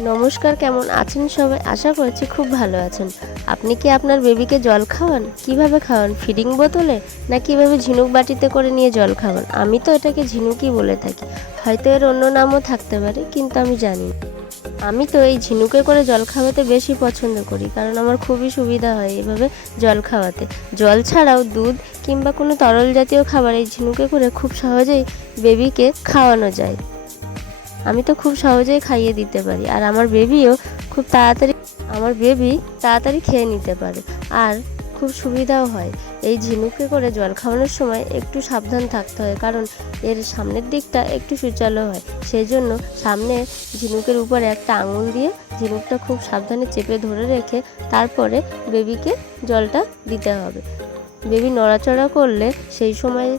নমস্কার, কেমন আছেন সবাই? আশা করছি খুব ভালো আছেন। আপনি কি আপনার বেবিকে জল খাওয়ান? কিভাবে খাওয়ান? ফিডিং বোতলে, না কিভাবে ঝিনুক বাটিতে করে নিয়ে জল খাওয়ান? আমি তো এটাকে ঝিনুকই বলে থাকি, হয়তো এর অন্য নামও থাকতে পারে, কিন্তু আমি জানি না। আমি তো এই ঝিনুকে করে জল খাওয়াতে বেশি পছন্দ করি, কারণ আমার খুবই সুবিধা হয় এভাবে জল খাওয়াতে। জল ছাড়াও দুধ কিংবা কোনো তরল জাতীয় খাবার এই ঝিনুকে করে খুব সহজেই বেবিকে খাওয়ানো যায়। আমি তো খুব সহজেই খাইয়ে দিতে পারি, আর আমার বেবিও খুব তাড়াতাড়ি খেয়ে নিতে পারে, আর খুব সুবিধাও হয়। এই ঝিনুকে করে জল খাওয়ানোর সময় একটু সাবধান থাকতে হয়, কারণ এর সামনের দিকটা একটু সূচালো হয়। সেই জন্য সামনে ঝিনুকের উপরে একটা আঙুল দিয়ে ঝিনুকটা খুব সাবধানে চেপে ধরে রেখে তারপরে বেবিকে জলটা দিতে হবে। বেবি নড়াচড়া করলে সেই সময়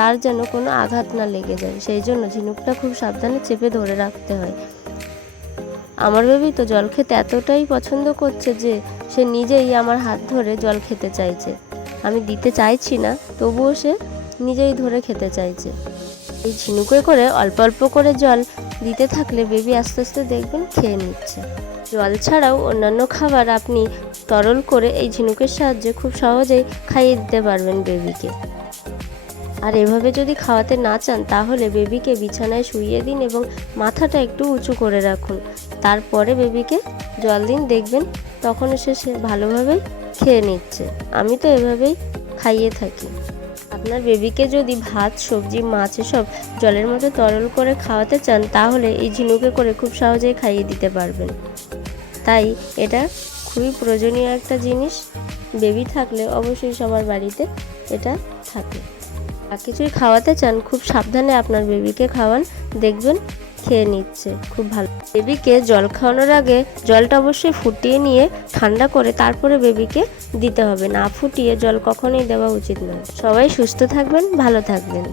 তার যেন কোনো আঘাত না লেগে যায়, সেই জন্য ঝিনুকটা খুব সাবধানে চেপে ধরে রাখতে হয়। আমার বেবি তো জল খেতে এতটাই পছন্দ করছে যে সে নিজেই আমার হাত ধরে জল খেতে চাইছে। আমি দিতে চাইছি না, তবুও সে নিজেই ধরে খেতে চাইছে। এই ঝিনুকে করে অল্প অল্প করে জল দিতে থাকলে বেবি আস্তে আস্তে দেখবেন খেয়ে নিচ্ছে। জল ছাড়াও অন্যান্য খাবার আপনি তরল করে এই ঝিনুকের সাহায্যে খুব সহজেই খাইয়ে দিতে পারবেন বেবিকে। আর এভাবে যদি খাওয়াতে না চান, তাহলে বেবিকে বিছানায় শুইয়ে দিন এবং মাথাটা একটু উঁচু করে রাখুন। তারপরে বেবিকে জল দিন, দেখবেন তখন সে ভালোভাবেই খেয়ে নিচ্ছে। আমি তো এভাবেই খাইয়ে থাকি। আপনার বেবিকে যদি ভাত, সবজি, মাছ এসব জলের মতো তরল করে খাওয়াতে চান, তাহলে এই ঝিনুকে করে খুব সহজেই খাইয়ে দিতে পারবেন। তাই এটা খুবই প্রয়োজনীয় একটা জিনিস। বেবি থাকলে অবশ্যই সবার বাড়িতে এটা থাকে। আর কিছুই খাওয়াতে চান, খুব সাবধানে আপনার বেবিকে খাওয়ান, দেখবেন খেয়ে নিচ্ছে খুব ভালো। বেবিকে জল খাওয়ানোর আগে জলটা অবশ্যই ফুটিয়ে নিয়ে ঠান্ডা করে তারপরে বেবিকে দিতে হবে। না ফুটিয়ে জল কখনোই দেওয়া উচিত নয়। সবাই সুস্থ থাকবেন, ভালো থাকবেন।